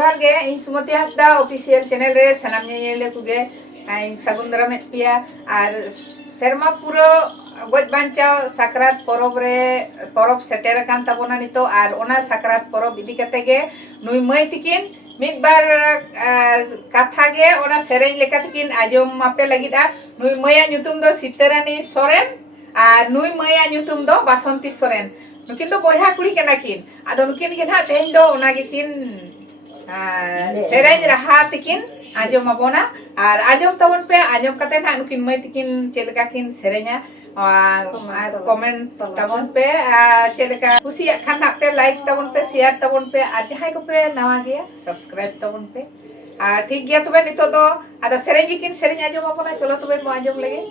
जोहार गे इन सुमति Hansda official channel रे सनाम नेले कुगे इन सगुंदरा में पिया और सेरमा पूरा गज बांचाव साकरात परब रे परब सेटेर कान ताबोना नितो और ओना साकरात परब इदी कते गे नुई मई तिकिन मिद बार कथा गे ओना सेरेन लेका तिकिन आजम मापे लगिदा नुई मया nyutum दो सीतारानी सोरेन और नुई मया nyutum दो बासंती सोरेन नुकिन दो बोया कुड़ी केना किन आदो नुकिन के ना तेन दो ओना गे किन सेरेन रहा तिकिन आजम माबोना और आजम तबन पे आजम कते ना नुकिन मई तिकिन चेलका किन सेरेन्या कमेंट तबन पे चेलका कुसिया खाना पे लाइक तबन पे शेयर तबन पे आ जहाय को पे नवा गया सब्सक्राइब तबन पे ठीक गया तबे नितो दो आदो सेरेन गे किन सेरेन आजम माबोना चलो तबे मो आजम लगे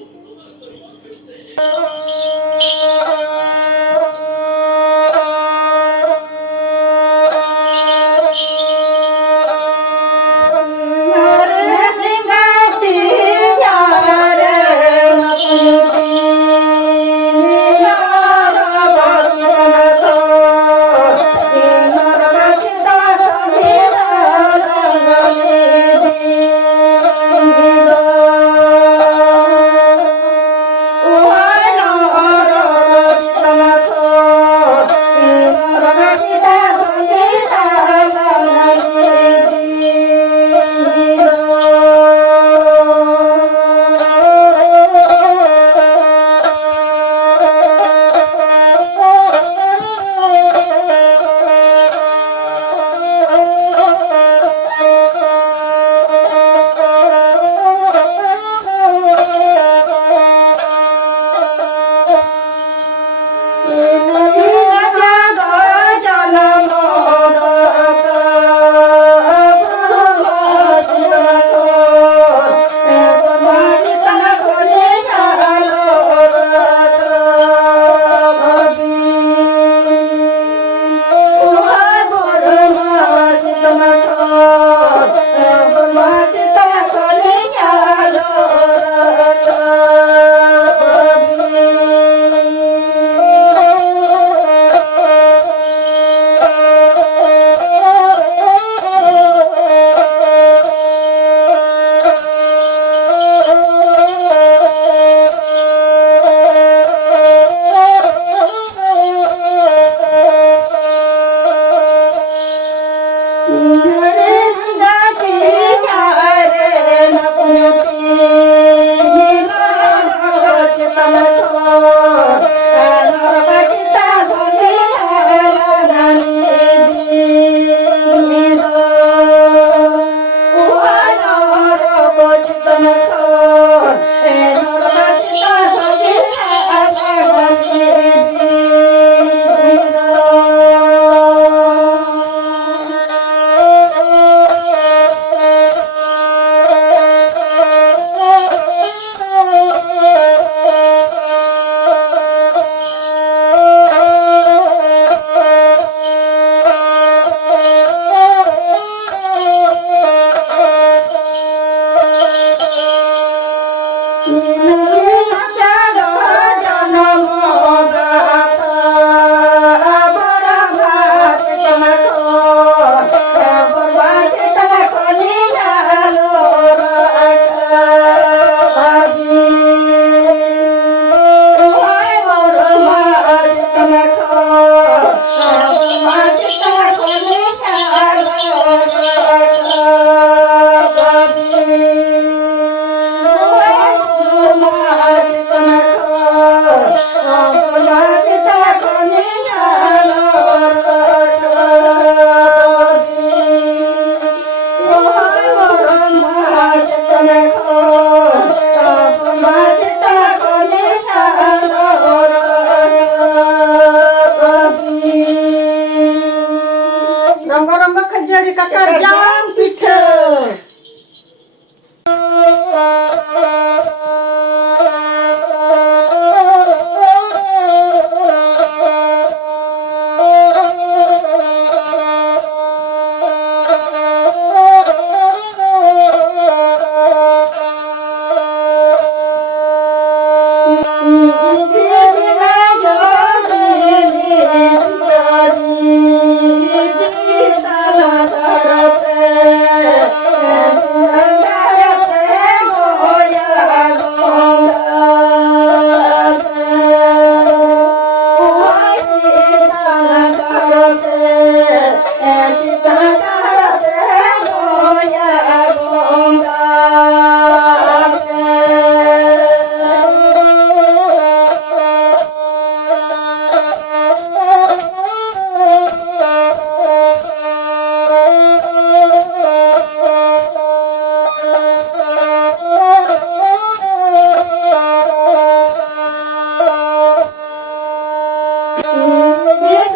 Yes,